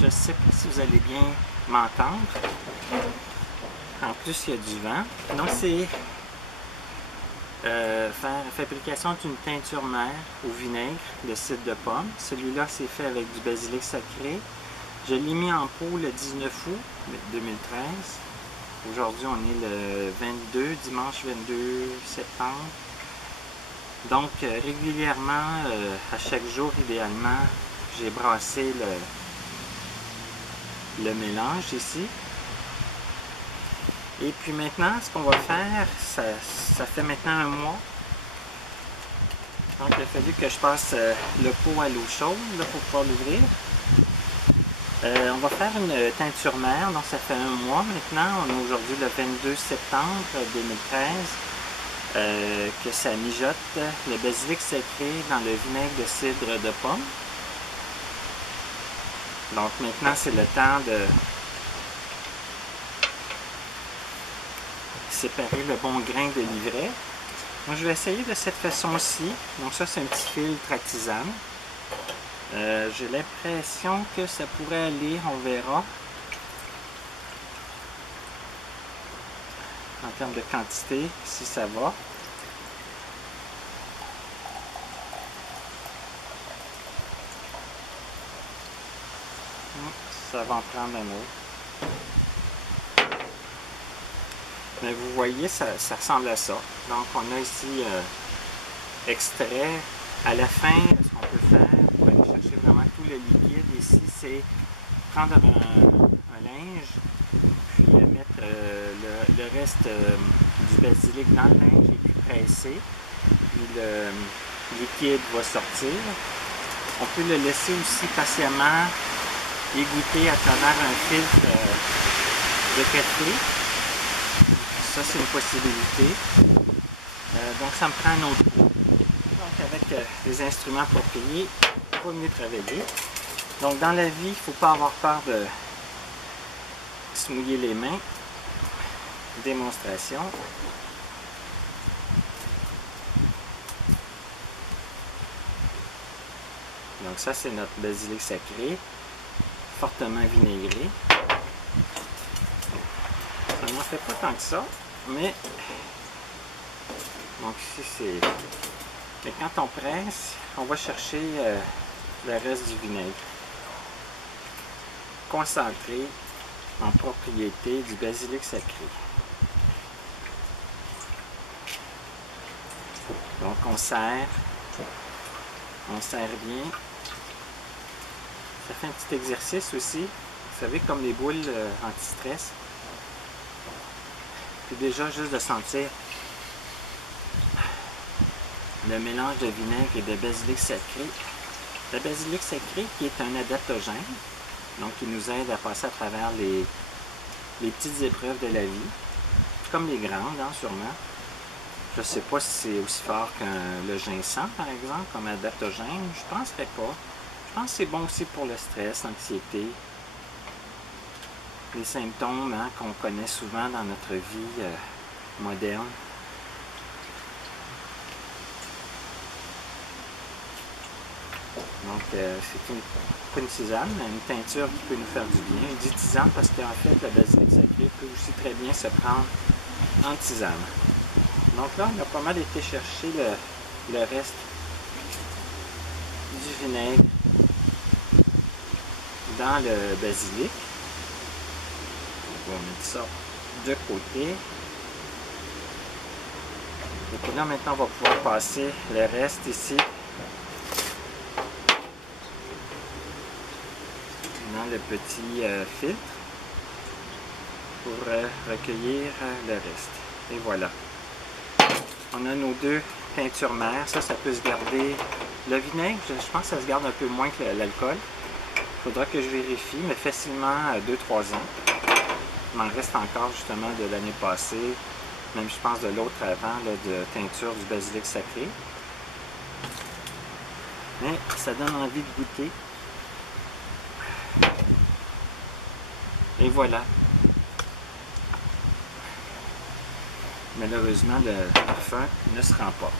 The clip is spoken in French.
Je ne sais pas si vous allez bien m'entendre. En plus, il y a du vent. Donc, c'est fabrication d'une teinture mère au vinaigre de cidre de pomme. Celui-là, c'est fait avec du basilic sacré. Je l'ai mis en pot le 19 août 2013. Aujourd'hui, on est le 22, dimanche 22 septembre. Donc, régulièrement, à chaque jour, idéalement, j'ai brassé le mélange ici. Et puis maintenant, ce qu'on va faire, ça fait maintenant un mois. Donc, il a fallu que je passe le pot à l'eau chaude là, pour pouvoir l'ouvrir. On va faire une teinture mère, donc ça fait un mois maintenant. On est aujourd'hui le 22 septembre 2013. Que ça mijote le basilic sacré dans le vinaigre de cidre de pomme. Donc maintenant, c'est le temps de séparer le bon grain de l'ivraie. Donc je vais essayer de cette façon-ci. Donc ça, c'est un petit filtre à tisane. J'ai l'impression que ça pourrait aller, on verra. En termes de quantité, si ça va. Ça va en prendre un autre. Mais vous voyez, ça ressemble à ça. Donc on a ici extrait. À la fin, ce qu'on peut faire pour aller chercher vraiment tout le liquide ici, c'est prendre un linge, puis mettre le reste du basilic dans le linge et puis presser. Puis le liquide va sortir. On peut le laisser aussi patiemment égoutter à travers un filtre de café. Ça, c'est une possibilité. Donc, ça me prend un autre pot. Donc, avec les instruments appropriés, on va venir travailler. Donc, dans la vie, il ne faut pas avoir peur de se mouiller les mains. Démonstration. Donc, ça, c'est notre basilic sacré, fortement vinaigré. Ça n'en fait pas tant que ça, mais donc ici c'est... Mais quand on presse, on va chercher le reste du vinaigre. Concentré en propriété du basilic sacré. Donc on serre bien. Ça fait un petit exercice aussi. Vous savez, comme les boules anti-stress. Puis déjà, juste de sentir le mélange de vinaigre et de basilic sacré. Le basilic sacré qui est un adaptogène, donc qui nous aide à passer à travers les petites épreuves de la vie, comme les grandes, hein, sûrement. Je ne sais pas si c'est aussi fort que le ginseng, par exemple, comme adaptogène. Je ne penserais pas. Je pense que c'est bon aussi pour le stress, l'anxiété, les symptômes hein, qu'on connaît souvent dans notre vie moderne. Donc, c'est pas une tisane, mais une teinture qui peut nous faire du bien. Je dis tisane parce qu'en fait, le basilic sacré peut aussi très bien se prendre en tisane. Donc là, on a pas mal été chercher le reste du vinaigre dans le basilic. On va mettre ça de côté. Et puis là, maintenant, on va pouvoir passer le reste ici dans le petit filtre pour recueillir le reste. Et voilà. On a nos deux teintures mères. Ça peut se garder. Le vinaigre, je pense que ça se garde un peu moins que l'alcool. Il faudra que je vérifie, mais facilement 2-3 ans. Il m'en reste encore justement de l'année passée, même je pense de l'autre avant, là, de teinture du basilic sacré. Mais ça donne envie de goûter. Et voilà. Malheureusement, le parfum ne se rend pas.